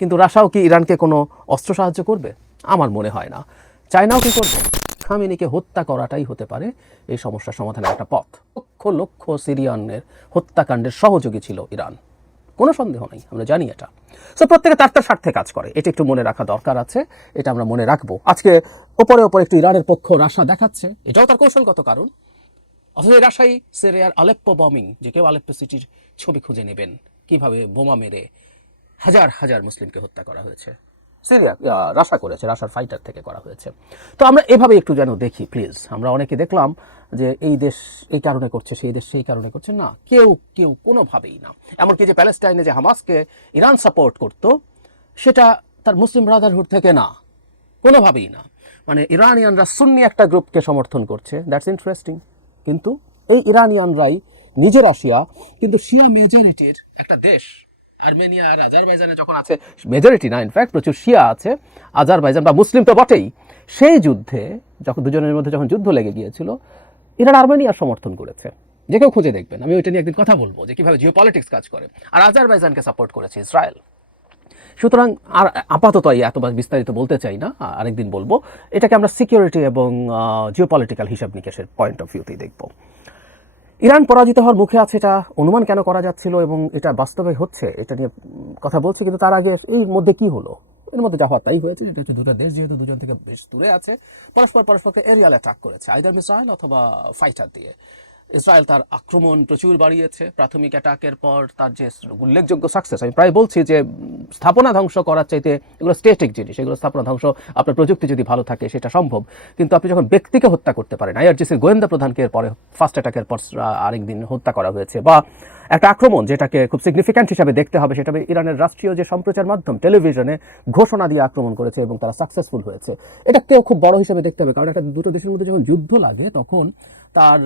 কিন্তু রাশিয়াও কি ইরানকে কোনো অস্ত্র সাহায্য করবে? আমার মনে হয় না। চায়নাও কি করবে? খামেনিকে হত্যা করাটাই হতে পারে এই সমস্যার সমাধানের একটা পথ। লক্ষ লক্ষ সিরিয়ানের হত্যাকাণ্ডের সহযোগী ছিল ইরান, কোনো সন্দেহ নেই, আমরা জানি এটা। সো প্রত্যেকে তার তার স্বার্থে কাজ করে, এটা একটু মনে রাখা দরকার আছে, এটা আমরা মনে রাখবো। আজকে ওপরে ওপরে একটু ইরানের পক্ষ রাশিয়া দেখাচ্ছে, এটাও তার কৌশলগত কারণ। অথচ রাশিয়াই সিরিয়ার আলেপ্পো বমিং, যে কেউ আলেপ্পো সিটির ছবি খুঁজে নেবেন, কিভাবে বোমা মেরে হাজার হাজার মুসলিমকে হত্যা করা হয়েছে। সিরিয়া রাশিয়া করেছে, রাশিয়ার ফাইটার থেকে করা হয়েছে। তো আমরা এভাবে একটু যেন দেখি প্লিজ। আমরা অনেকে দেখলাম যে এই দেশ এই কারণে করছে, সেই দেশ সেই কারণে করছে, না, কেউ কেউ কোনোভাবেই না। এমনকি যে প্যালেস্টাইনে যে হামাসকে ইরান সাপোর্ট করত, সেটা তার মুসলিম ব্রাদারহুড থেকে না, কোনোভাবেই না। মানে ইরানিয়ানরা সুন্নি একটা গ্রুপকে সমর্থন করছে, দ্যাটস ইন্টারেস্টিং। কিন্তু এই ইরানিয়ানরাই নিজে রাশিয়া কিন্তু শিয়া মেজরিটির একটা দেশ। আর্মেনিয়া আর আজারবাইজানে যখন আছে, মেজরিটি না, ইনফ্যাক্ট প্রচুর শিয়া আছে আজারবাইজান, বা মুসলিম তো বটেই। সেই যুদ্ধে যখন দুজনের মধ্যে যখন যুদ্ধ লেগে গিয়েছিল, ইরান আর্মেনিয়ার সমর্থন করেছে, যে কেউ খুঁজে দেখবেন। আমি ওইটা নিয়ে একদিন কথা বলবো যে কীভাবে জিও পলিটিক্স কাজ করে। আর আজারবাইজানকে সাপোর্ট করেছে ইসরায়েল। সুতরাং আর আপাতত এত বিস্তারিত বলতে চাই না, আরেকদিন বলবো। এটাকে আমরা সিকিউরিটি এবং জিও পলিটিক্যাল হিসাব নিকেশের পয়েন্ট অফ ভিউতেই দেখব। ইরান পরাজিত হওয়ার মুখে আছে, এটা অনুমান কেন করা যাচ্ছিল এবং এটা বাস্তবে হচ্ছে, এটা নিয়ে কথা বলছি। কিন্তু তার আগে এই মধ্যে কি হলো? এর মধ্যে যা হওয়ার তাই হয়েছে। যেটা হচ্ছে দুটো দেশ যেহেতু দুজন থেকে বেশ দূরে আছে, পরস্পরকে এরিয়াল অ্যাটাক করেছে, আইদার মিসাইল অথবা ফাইটার দিয়ে। ইসরায়েল তার আক্রমণ প্রচুর বাড়িয়েছে। প্রাথমিক অ্যাটাকের পর তার যে উল্লেখযোগ্য সাকসেস, আমি প্রায় বলছি যে স্থাপনা ধ্বংস করার চাইতে এগুলো স্টেটিক জিনিস, এগুলো স্থাপনা ধ্বংস, আপনার প্রযুক্তি যদি ভালো থাকে সেটা সম্ভব। কিন্তু আপনি যখন ব্যক্তিকে হত্যা করতে পারেন, আইআরজিসির গোয়েন্দা প্রধানকে পরে ফার্স্ট অ্যাটাকের পর আরেকদিন হত্যা করা হয়েছে, বা একটা আক্রমণ যেটাকে খুব সিগনিফিক্যান্ট হিসাবে দেখতে হবে, সেটা ইরানের রাষ্ট্রীয় যে সম্প্রচার মাধ্যম টেলিভিশনে ঘোষণা দিয়ে আক্রমণ করেছে এবং তারা সাকসেসফুল হয়েছে, এটাকেও খুব বড় হিসাবে দেখতে হবে। কারণ একটা দুটো দেশের মধ্যে যখন যুদ্ধ লাগে, তখন তার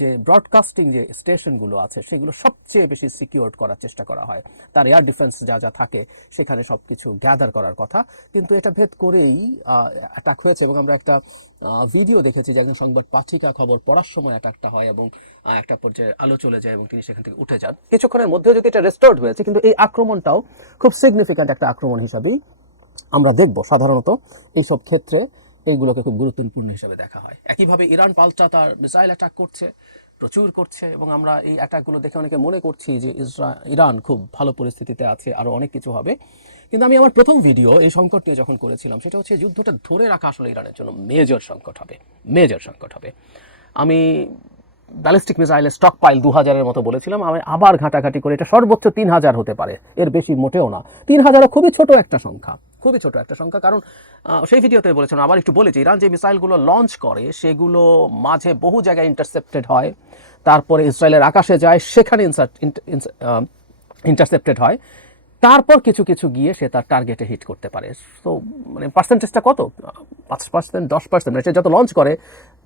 যে ব্রডকাস্টিং যে স্টেশনগুলো আছে, সেগুলো সবচেয়ে বেশি সিকিউর করার চেষ্টা করা হয়। তার এয়ার ডিফেন্স যা যা থাকে সেখানে সব কিছু গ্যাদার করার কথা। কিন্তু এটা ভেদ করেই অ্যাটাক হয়েছে। এবং আমরা একটা ভিডিও দেখেছি যে একজন সংবাদ পাঠিকা খবর পড়ার সময় অ্যাটাকটা হয় এবং একটা পর্যায়ে আলো চলে যায় এবং তিনি সেখান থেকে উঠে যান। কিছুক্ষণের মধ্যে যদি এটা রেস্টোর্ড হয়েছে, কিন্তু এই আক্রমণটাও খুব সিগনিফিক্যান্ট একটা আক্রমণ হিসাবেই আমরা দেখব। সাধারণত এইসব ক্ষেত্রে এইগুলোকে খুব গুরুত্বপূর্ণ হিসেবে দেখা হয়। একইভাবে ইরান পাল্টা তার মিসাইল অ্যাটাক করছে, প্রচুর করছে, এবং আমরা এই অ্যাটাকগুলো দেখে অনেকে মনে করছি যে ইরান খুব ভালো পরিস্থিতিতে আছে, আরও অনেক কিছু হবে। কিন্তু আমি আমার প্রথম ভিডিও এই সংকট নিয়ে যখন করেছিলাম, সেটা হচ্ছে যুদ্ধটা ধরে রাখা আসলে ইরানের জন্য মেজর সংকট হবে, মেজর সংকট হবে। আমি ব্যালিস্টিক মিসাইলের স্টক পাইল 2000-এর মতো বলেছিলাম। আমি আবার ঘাটাঘাটি করে এটা সর্বোচ্চ 3000 হতে পারে, এর বেশি মোটেও না। 3000 খুবই ছোট একটা সংখ্যা, খুবই ছোট একটা সংখ্যা। কারণ সেই ভিডিওতে বলেছিলাম, আবার একটু বলেছি, ইরান যে মিসাইলগুলো লঞ্চ করে সেগুলো মাঝে বহু জায়গায় ইন্টারসেপ্টেড হয়, তারপরে ইসরায়েলের আকাশে যায়, সেখানে ইন্টারসেপ্টেড হয়, তারপর কিছু কিছু গিয়ে সে তার টার্গেটে হিট করতে পারে। তো মানে পার্সেন্টেজটা কত? 5%, 10%, মানে সে যত লঞ্চ করে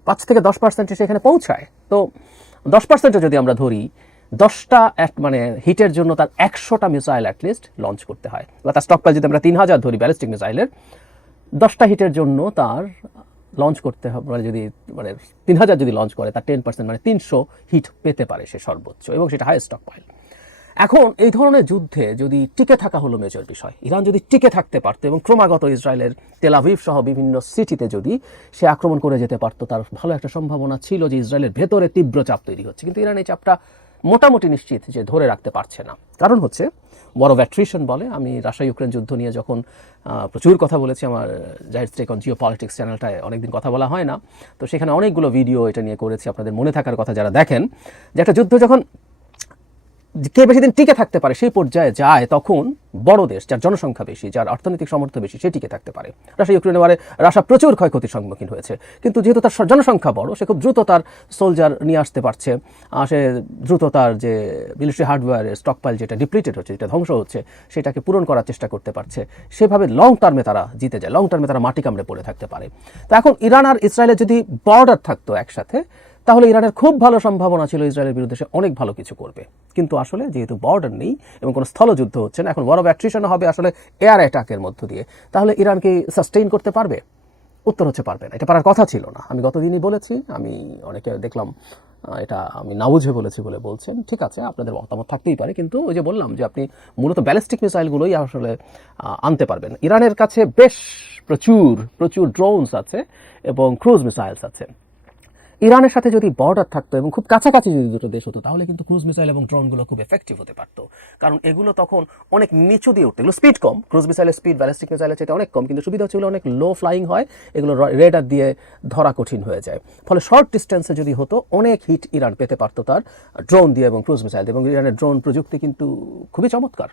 5 থেকে 10% সেখানে পৌঁছায়। তো 10% যদি আমরা ধরি, 10টা মানে হিটের জন্য তার 100টা মিসাইল অ্যাটলিস্ট লঞ্চ করতে হয়। বা তার স্টক পাইল যদি আমরা 3000 ধরি ব্যালিস্টিক মিসাইলের, 10টা হিটের জন্য তার লঞ্চ করতে হবে, মানে যদি 3000 যদি লঞ্চ করে, তার 10% মানে 300 হিট পেতে পারে সে সর্বোচ্চ, এবং সেটা হাই স্টক পাইল। এখন এই ধরনের যুদ্ধে যদি টিকে থাকা হলো মেজর বিষয়। ইরান যদি টিকে থাকতে পারতো এবং ক্রমাগত ইসরায়েলের তেল আভিভ সহ বিভিন্ন সিটিতে যদি সে আক্রমণ করে যেতে পারতো, তার ভালো একটা সম্ভাবনা ছিল যে ইসরায়েলের ভেতরে তীব্র চাপ তৈরি হচ্ছে। কিন্তু ইরান এই চাপটা মোটামুটি নিশ্চিত যে ধরে রাখতে পারছে না। কারণ হচ্ছে বড় অ্যাট্রিশন বলে। আমি রাশিয়া ইউক্রেন যুদ্ধ নিয়ে যখন প্রচুর কথা বলেছি, আমার জাহির স্টেক অন জিও পলিটিক্স চ্যানেলটায় অনেকদিন কথা বলা হয় না, তো সেখানে অনেকগুলো ভিডিও এটা নিয়ে করেছি। আপনাদের মনে থাকার কথা যারা দেখেন, যে একটা যুদ্ধ যখন কে বেশি দিন টিকে থাকতে পারে সেই পর্যায়ে যায়, তখন বড় দেশ, যার জনসংখ্যা বেশি, যার অর্থনৈতিক সামর্থ্য বেশি, সে টিকে থাকতে পারে। রাশিয়া ইউক্রেনে রাশিয়া প্রচুর ক্ষয়ক্ষতির সম্মুখীন হয়েছে, কিন্তু যেহেতু তার জনসংখ্যা বড়, সে খুব দ্রুত তার সোলজার নিয়ে আসতে পারছে, সে দ্রুত তার যে মিলিটারি হার্ডওয়্যারের স্টক পাইল যেটা ডিপ্লিটেড হচ্ছে, যেটা ধ্বংস হচ্ছে, সেটাকে পূরণ করার চেষ্টা করতে পারছে। সেভাবে লং টার্মে তারা জিতে যায়, লং টার্মে তারা মাটি কামড়ে পড়ে থাকতে পারে। তো এখন ইরান আর ইসরায়েলের যদি বর্ডার থাকতো একসাথে, তাহলে ইরানের খুব ভালো সম্ভাবনা ছিল ইসরায়েলের বিরুদ্ধে সে অনেক ভালো কিছু করবে। কিন্তু আসলে যেহেতু বর্ডার নেই এবং কোনো স্থলযুদ্ধ হচ্ছে না, এখন বড় অ্যাট্রিশন হবে আসলে এয়ার অ্যাটাকের মধ্য দিয়ে, তাহলে ইরান কি সাস্টেইন করতে পারবে? উত্তর হচ্ছে পারবে না। এটা পারার কথা ছিল না। আমি গতদিনই বলেছি, আমি অনেকে দেখলাম এটা আমি না বুঝে বলেছি বলে বলছেন। ঠিক আছে, আপনাদের মতামত থাকতেই পারে, কিন্তু ওই যে বললাম যে আপনি মূলত ব্যালিস্টিক মিসাইলগুলোই আসলে আনতে পারবেন। ইরানের কাছে বেশ প্রচুর প্রচুর ড্রোনস আছে এবং ক্রুজ মিসাইলস আছে। ইরানের সাথে যদি বর্ডার থাকতো এবং খুব কাছাকাছি যদি দুটো দেশ হতো, তাহলে কিন্তু ক্রুজ মিসাইল এবং ড্রোনগুলো খুব এফেক্টিভ হতে পারতো, কারণ এগুলো তখন অনেক নিচু দিয়ে উঠতো। এগুলো স্পিড কম, ক্রুজ মিসাইলের স্পিড ব্যালিস্টিক মিসাইলের চাইতে অনেক কম, কিন্তু সুবিধা হচ্ছে এগুলো অনেক লো ফ্লাইং হয়, এগুলো রেডার দিয়ে ধরা কঠিন হয়ে যায়। ফলে শর্ট ডিস্টেন্সে যদি হতো, অনেক হিট ইরান পেতে পারতো তার ড্রোন দিয়ে এবং ক্রুজ মিসাইল দিয়ে। এবং ইরানের ড্রোন প্রযুক্তি কিন্তু খুবই চমৎকার,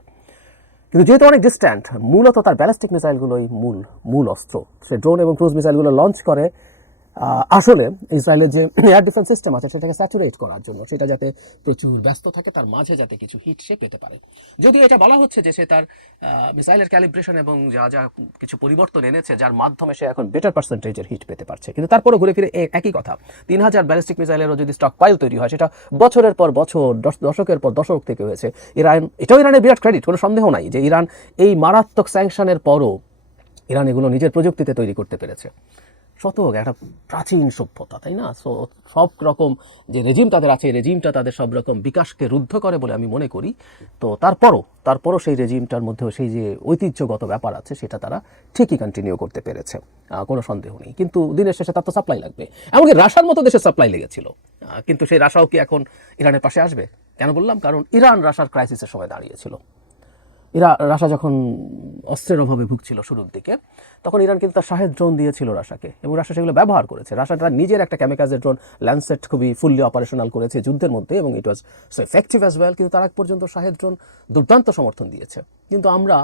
কিন্তু যেহেতু অনেক ডিস্ট্যান্ট, মূলত তার ব্যালিস্টিক মিসাইলগুলোই মূল অস্ত্র। সে ড্রোন এবং ক্রুজ মিসাইলগুলো লঞ্চ করে আসলে ইসরায়েলের যে এয়ার ডিফেন্স সিস্টেম আছে সেটাকে স্যাচুরেট করার জন্য, সেটা যাতে প্রচুর ব্যস্ত থাকে, তার মাঝে যাতে কিছু হিট সে পেতে পারে। যদিও এটা বলা হচ্ছে যে সে তার মিসাইলের ক্যালিব্রেশন এবং যা যা কিছু পরিবর্তন এনেছে, যার মাধ্যমে সে এখন বেটার পার্সেন্টেজের হিট পেতে পারছে, কিন্তু তারপরে ঘুরে ফিরে একই কথা। 3000 ব্যালিস্টিক মিসাইলেরও যদি স্টক পাইল তৈরি হয়, সেটা বছরের পর বছর, দশকের পর দশক থেকে হয়েছে। এটাও ইরানের বিরাট ক্রেডিট, কোনো সন্দেহ নাই যে ইরান এই মারাত্মক স্যাংশনের পরও ইরান এগুলো নিজের প্রযুক্তিতে তৈরি করতে পেরেছে। শতক একটা প্রাচীন সভ্যতা, তাই না? সো সব রকম যে রেজিম তাদের আছে, এই রেজিমটা তাদের সব রকম বিকাশকে রুদ্ধ করে বলে আমি মনে করি। তো তারপরও সেই রেজিমটার মধ্যেও সেই যে ঐতিহ্যগত ব্যাপার আছে, সেটা তারা ঠিকই কন্টিনিউ করতে পেরেছে, কোনো সন্দেহ নেই। কিন্তু দিনের শেষে তার তো সাপ্লাই লাগবে। এমনকি রাশিয়ার মতো দেশের সাপ্লাই লেগেছিল, কিন্তু সেই রাশিয়াও কি এখন ইরানের পাশে আসবে? কেন বললাম? কারণ ইরান রাশিয়ার ক্রাইসিসের সময় দাঁড়িয়েছিল। রাশিয়া যখন অস্ত্রের অভাবে ভুগছিল শুরুর দিকে, তখন ইরান কিন্তু তার শাহেদ ড্রোন দিয়েছিল রাশিয়াকে, এবং রাশিয়া সেগুলো ব্যবহার করেছে। রাশিয়া তার নিজের একটা ক্যামিকাজের ড্রোন ল্যান্ডসেট খুবই ফুললি অপারেশনাল করেছে যুদ্ধের মধ্যে, এবং it was so effective as well. কিন্তু তার আগ পর্যন্ত শাহেদ ড্রোন দুর্দান্ত সমর্থন দিয়েছে। কিন্তু আমরা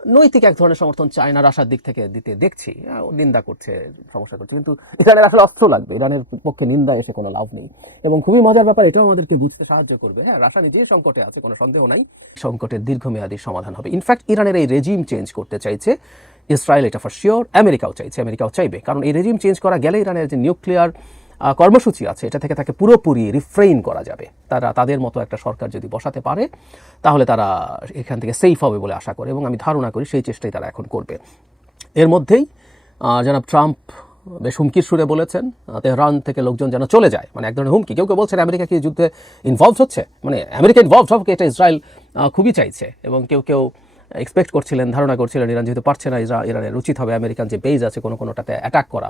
নৈতিক এক ধরনের সমর্থন চাই না রাশার দিক থেকে দিতে দেখছি, নিন্দা করছে, সমস্যা করছে, কিন্তু ইরানের আসলে অস্ত্র লাগবে। ইরানের পক্ষে নিন্দা এসে কোনো লাভ নেই। এবং খুবই মজার ব্যাপার, এটাও আমাদেরকে বুঝতে সাহায্য করবে। হ্যাঁ, রাশা নিজেই সংকটে আছে, কোনো সন্দেহ নাই, সংকটের দীর্ঘমেয়াদী সমাধান হবে। ইনফ্যাক্ট ইরানের এই রেজিম চেঞ্জ করতে চাইছে ইসরায়েল, এটা ফর শিওর। আমেরিকাও চাইবে, কারণ এই রেজিম চেঞ্জ করা গেলে ইরানের যে নিউক্লিয়ার কর্মসূচি আছে, এটা থেকে তাকে পুরোপুরি রিফ্রেইন করা যাবে। তাদের মতো একটা সরকার যদি বসাতে পারে, তাহলে তারা এখান থেকে সেফ হবে বলে আশা করে, এবং আমি ধারণা করি সেই চেষ্টাই তারা এখন করবে। এর মধ্যেই জনাব ট্রাম্প বেশ হুমকির সুরে বলেছেন তেহরান থেকে লোকজন যেন চলে যায়, মানে এক ধরনের হুমকি। কেউ বলছেন আমেরিকা কি যুদ্ধে ইনভলভ হচ্ছে, মানে আমেরিকা ইনভলভ হবে, এটা ইসরায়েল খুবই চাইছে। এবং কেউ এক্সপেক্ট করছিলেন, ধারণা করছিলেন ইরান যেহেতু পারছে না, ইরানের উচিত হবে আমেরিকান যে বেজ আছে কোনোটাতে অ্যাটাক করা,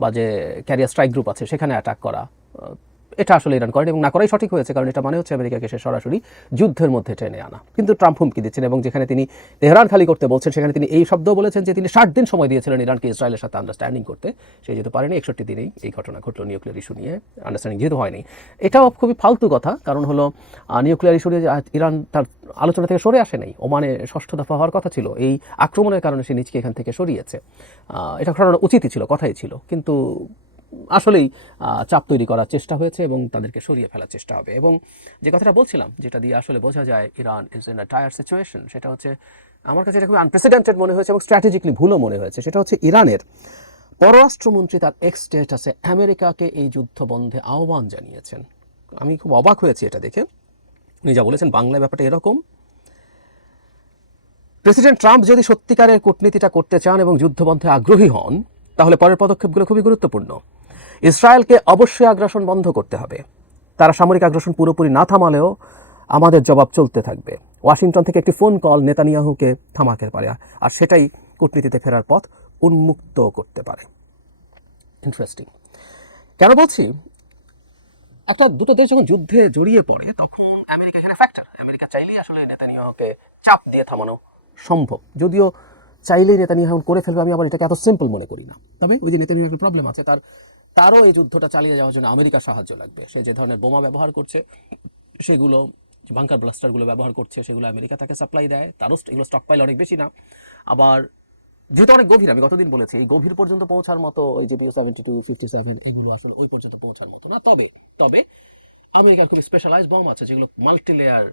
বা যে ক্যারিয়ার স্ট্রাইক গ্রুপ আছে সেখানে অ্যাটাক করা। এটা আসলে ইরান করেন, এবং না করাই সঠিক হয়েছে, কারণ এটা মানে হচ্ছে আমেরিকাকে সে সরাসরি যুদ্ধের মধ্যে টেনে আনা। কিন্তু ট্রাম্প হুমকি দিচ্ছেন, এবং যেখানে তিনি তেহরান খালি করতে বলছেন, সেখানে তিনি এই শব্দ বলেছেন যে তিনি 60 দিন সময় দিয়েছিলেন ইরানকে ইসরায়েলের সাথে আন্ডারস্ট্যান্ডিং করতে। সে যেহেতু পারেনি, 61 দিনেই এই ঘটনা ঘটলো, নিউক্লিয়ার ইস্যু নিয়ে আন্ডারস্ট্যান্ডিং যেহেতু হয়নি। এটাও খুবই ফালতু কথা, কারণ হলো নিউক্লিয়ার ইস্যু নিয়ে ইরান তার আলোচনা থেকে সরে আসে নাই। ওমানে 6ষ্ঠ দফা হওয়ার কথা ছিল, এই আক্রমণের কারণে সে নিজকে এখান থেকে সরিয়েছে। এটা ঘটানো উচিতই ছিল, কথাই ছিল, কিন্তু আসলেই চাপ তৈরি করার চেষ্টা হয়েছে এবং তাদেরকে সরিয়ে ফেলার চেষ্টা হবে। এবং যে কথাটা বলছিলাম, যেটা দিয়ে আসলে বোঝা যায় Iran is in a tyre situation, সেটা হচ্ছে আমার কাছে এটা খুবই আনপ্রেসিডেন্টেড মনে হয়েছে এবং স্ট্র্যাটেজিক্যালি ভুলও মনে হয়েছে। সেটা হচ্ছে ইরানের পররাষ্ট্রমন্ত্রী তার এক্স স্টেটাসে আমেরিকাকে এই যুদ্ধ বন্ধে আহ্বান জানিয়েছেন। আমি খুব অবাক হয়েছি এটা দেখে। উনি যা বলেছেন বাংলায় ব্যাপারটা এরকম: প্রেসিডেন্ট ট্রাম্প যদি সত্যিকারের কূটনীতিটা করতে চান এবং যুদ্ধবন্ধে আগ্রহী হন, তাহলে পরের পদক্ষেপগুলো খুবই গুরুত্বপূর্ণ। ইসরায়েলকে অবশ্যই আগ্রাসন বন্ধ করতে হবে। তারা সামরিক আগ্রাসন পুরোপুরি না থামালেও আমাদের জবাব চলতে থাকবে। ওয়াশিংটন থেকে একটি ফোন কল নেতানিয়াহুকে থামাতে পারে, আর সেটাই কূটনীতিতে ফেরার পথ উন্মুক্ত করতে পারে। ইন্টারেস্টিং। কেন বলছি? দুটো দেশ যখন যুদ্ধে জড়িয়ে পড়ে, তখন আমেরিকা এখানে ফ্যাক্টর। আমেরিকা চাইলেই আসলে নেতানিয়াহুকে চাপ দিয়ে থামানো সম্ভব, যদিও চাইলেই নেতানিয়াহু করে ফেলবে, আমি আবার এটাকে এত সিম্পল মনে করি না। তবে ওই যে নেতানিয়াহুর একটা প্রবলেম আছে, তারও এই যুদ্ধটা চালিয়ে যাওয়ার জন্য আমেরিকার সাহায্য লাগবে। সে যে ধরনের বোমা ব্যবহার করছে, সেগুলো বাংকার ব্লাস্টারগুলো ব্যবহার করছে, সেগুলো আমেরিকা তাকে সাপ্লাই দেয়। তারও এগুলো স্টক পাইল অনেক বেশি না। আবার যেহেতু অনেক গভীর, আমি গতদিন বলেছি, এই গভীর পর্যন্ত পৌঁছার মতো ওই যে BU-72, 57 এগুলো আসলে ওই পর্যন্ত পৌঁছার মতো না। তবে আমেরিকার খুব স্পেশালাইজ বম আছে, যেগুলো মাল্টি লেয়ার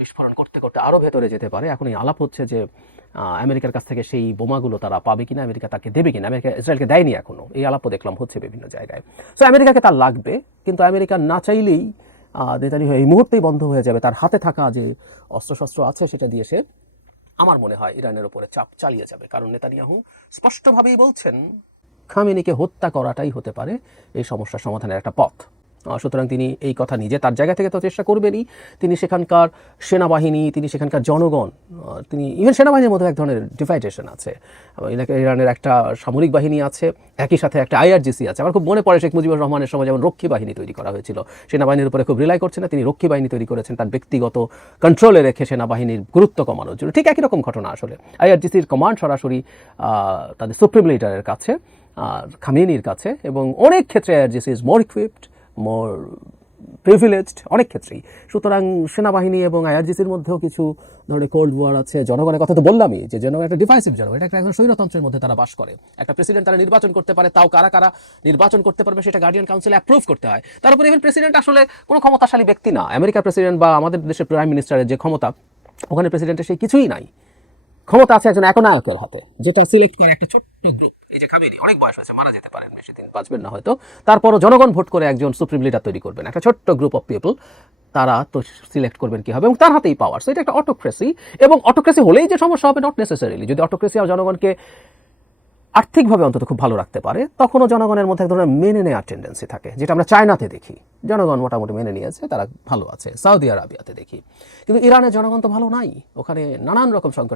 বিস্ফোরণ করতে করতে আরও ভেতরে যেতে পারে। এখন এই আলাপ হচ্ছে যে আমেরিকার কাছ থেকে সেই বোমাগুলো তারা পাবে কিনা, আমেরিকা তাকে দেবে কিনা। আমেরিকা ইসরায়েলকে দেয়নি এখনো, এই আলাপও দেখলাম হচ্ছে বিভিন্ন জায়গায়। সো আমেরিকাকে তার লাগবে, কিন্তু আমেরিকা না চাইলেই নেতানিয়াহু এই মুহূর্তেই বন্ধ হয়ে যাবে। তার হাতে থাকা যে অস্ত্রশস্ত্র আছে সেটা দিয়ে সে, আমার মনে হয়, ইরানের উপরে চাপ চালিয়ে যাবে। কারণ নেতানিয়াহু স্পষ্টভাবেই বলছেন খামেনিকে হত্যা করাটাই হতে পারে এই সমস্যার সমাধানের একটা পথ। সুতরাং তিনি এই কথা নিজে তার জায়গা থেকে তো চেষ্টা করবেনই। তিনি সেখানকার সেনাবাহিনী, তিনি সেখানকার জনগণ, তিনি ইভেন সেনাবাহিনীর মধ্যে এক ধরনের ডিভাইডেশন আছে। ইরানের একটা সামরিক বাহিনী আছে, একই সাথে একটা আইআরজিসি আছে। আমার খুব মনে পড়ে শেখ মুজিবুর রহমানের সময় যেমন রক্ষী বাহিনী তৈরি করা হয়েছিল, সেনাবাহিনীর উপরে খুব রিলাই করছেন না, তিনি রক্ষী বাহিনী তৈরি করেছেন তার ব্যক্তিগত কন্ট্রোলে রেখে সেনাবাহিনীর গুরুত্ব কমানোর জন্য। ঠিক একই রকম ঘটনা আসলে আইআরজিসির কমান্ড সরাসরি তাদের সুপ্রিম লিডারের কাছে, খামেনির কাছে, এবং অনেক ক্ষেত্রে IRGC is more equipped, more privileged অনেক ক্ষেত্রেই। সুতরাং সেনাবাহিনী এবং আইআরজিসির মধ্যেও কিছু ধরনের কোল্ড ওয়ার আছে। জনগণের কথা তো বললামই, যে জনগণ একটা ডিভাইসিভ জনগণ, এটা একটা স্বৈরতন্ত্রের মধ্যে তারা বাস করে। একটা প্রেসিডেন্ট তারা নির্বাচন করতে পারে, তাও কারা কারা নির্বাচন করতে পারবে সেটা গার্ডিয়ান কাউন্সিলে অ্যাপ্রুভ করতে হয়। তার উপরে ইভেন প্রেসিডেন্ট আসলে কোনো ক্ষমতাশালী ব্যক্তি না। আমেরিকার প্রেসিডেন্ট বা আমাদের দেশের প্রাইম মিনিস্টারের যে ক্ষমতা, ওখানে প্রেসিডেন্টের সেই কিছুই নাই। ক্ষমতা আছে একজন একনায়কের হাতে, যেটা সিলেক্ট করে একটা ছোট্ট গ্রুপ। এই যে খামেনি, অনেক বয়স আছে, মারা যেতে পারেন, বেশি দিন বাঁচবেন না হয়তো, তারপরও জনগণ ভোট করে একজন সুপ্রিম লিডার তৈরি করবেন, একটা ছোট্ট গ্রুপ অফ পিপল, তারা তো সিলেক্ট করবেন কি হবে, এবং তার হাতেই পাওয়ার। সো এটা একটা অটোক্রেসি, এবং অটোক্রেসি হলেই যে সমস্যা হবে নট নেসেসারিলি। যদি অটোক্রেসি জনগণকে আর্থিকভাবে অন্তত খুব ভালো রাখতে পারে, তখনও জনগণের মধ্যে এক ধরনের মেনে নেওয়ার টেন্ডেন্সি থাকে, যেটা আমরা চায়নাতে দেখি। জনগণ মোটামুটি মেনে নিয়েছে, তারা ভালো আছে। সৌদি আরবিয়াতে দেখি, কিন্তু ইরানের জনগণ তো ভালো নাই, ওখানে নানান রকম সংকট।